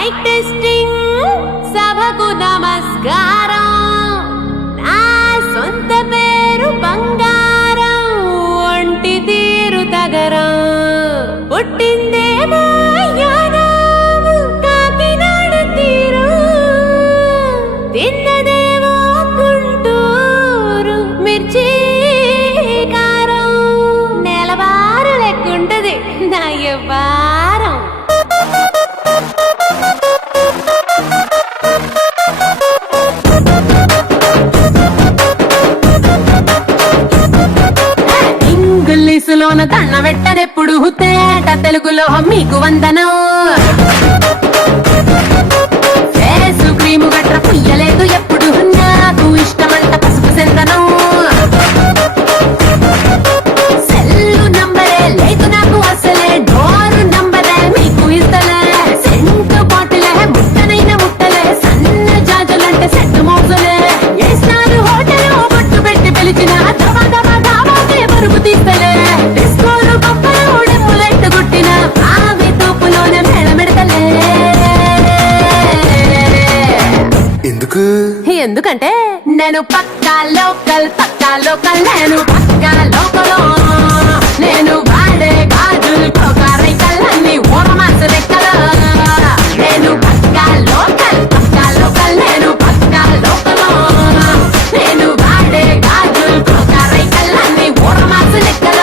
Mic testing సభకు నమస్కారం. నా సొంత పేరు బంగారం, ఒంటి తీరు తగరం. పుట్టిందేమో యానాం, కాకినాడ తీరు. తిన్నదేమో గుంటూరు మిర్చి కారం. నెలవారు లెక్కుంటది నా యవ్వారం. ఇంగ్లీషులోన దండ పెట్టనెప్పుడు, తేట తెలుగులో మీకు వందనం. ఫేసు క్రీము గట్ర పుయ్యలేదు ఎప్పుడు, నాకు ఇష్టమంట పసుపు సెందనం. సెల్లు నంబరే లేదు నాకు అసలే, డోరు నంబరే మీకు ఇస్తలే. సెంటు బాటిలే ముట్టనైన ముట్టలే, సన్న జాజులంటే సెట్టు మోజులే. ఏసారు హోటల్ బొట్టు పెట్టి పిలిచిన దవా దవా దావాకే పరుపు తీస్తలే. డిస్కోలు బొప్పలు డెప్పులెట్టు గుట్టిన ఆవి తోపులోనే మేళమెడతలే. ఎందుకంటే నేను పక్కా లోకల్, నేను పక్కా లోకల్. నేను వాడే గాజులు కోకారైకల్లన్నీ ఓరమాస రెక్కల. నేను పక్కా లోకల్, నేను పక్కా లోకల్. నేను వాడే గాజులు కోకారైకల్లన్నీ ఓరమాస రెక్కల.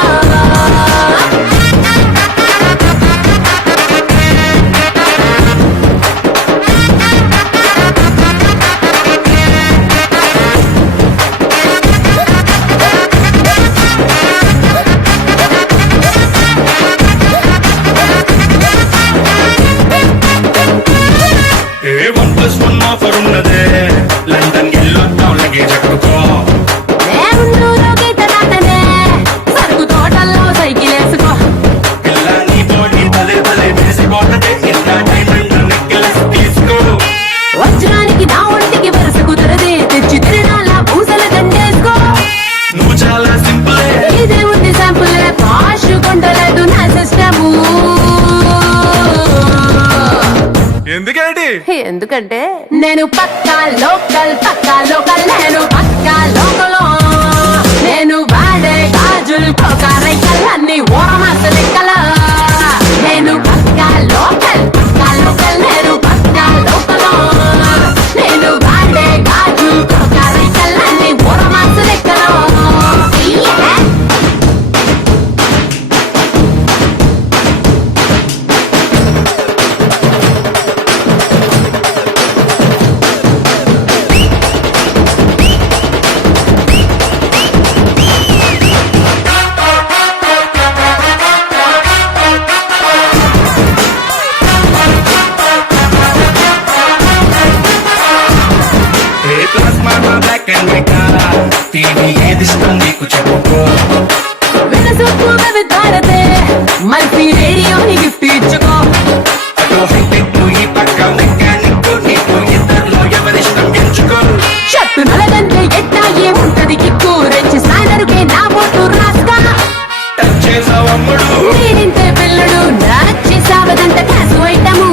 లండన్ ఎల్లొద్దాం లగేజ్ ఎక్కుకో. సరుకు తోటల్లో సైకిల్ వేసుకో. పిల్ల నీ తోటి తలే తలే వేసిపోతే ఇంత డైమండ్ నెక్లెస్ తీసుకో. వజ్రానికి నా ఒంటికి వరుస కుదరదే, తెచ్చి తిరణాల పూసల దండేసుకో. నువ్వు చాలా సింపుల్, ఇదే ఉంది శాంపుల్. పాష్ కొండలేదు నా సిస్టము. ఎందుకంటే నేను పక్కా లోకల్, నేను పక్కా లోకల్. నేను వాడే గాజులు కోకారైకల్లన్నీ ఓరమాస లెక్కల. నేను పక్కా లోకల్, నేను పక్కా లోకల్. నేను వాడే గాజులు కోకారైకల్లన్నీ ఓరమాస లెక్కల. టీవీ ఏదిష్టం నీకు చెప్పుకో. వినసొప్పు విధారతే మల్పి రేడియోని గిఫ్ట్ ఇచ్చుకో. అటు హైటెక్ ఈ పక్క మెకానిక్, నీకు ఇద్దరిలో ఎవరిష్టం ఎంచుకో. షర్టు నలగంటే ఎట్టా ఏముంటది కిక్కు, రెచ్చి సాగరుకే నా ఓటు రాస్తా. టచ్ చేసావు అమ్ముడు, నేనింతే పిల్లడు, నచ్చి సావదంట క్యాసు ఐటము.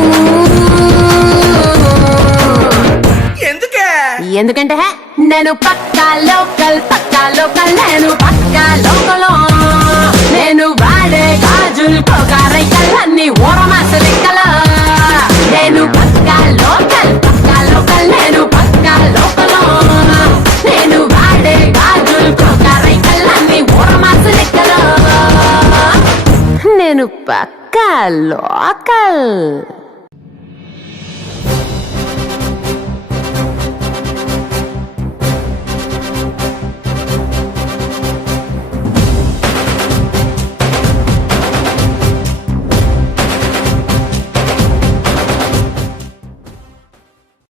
ఎందుకంటే నేను పక్కా లోకల్, నేను పక్కా లోకల్. నేను వాడే గాజులు కోకారైకల్లన్నీ ఓరమాస లెక్కల. నేను పక్కా లోకల్, నేను పక్కా లోకల్. నేను వాడే గాజులు కోకారైకల్లన్నీ ఓరమాస లెక్కల. నేను పక్కా లోకల్.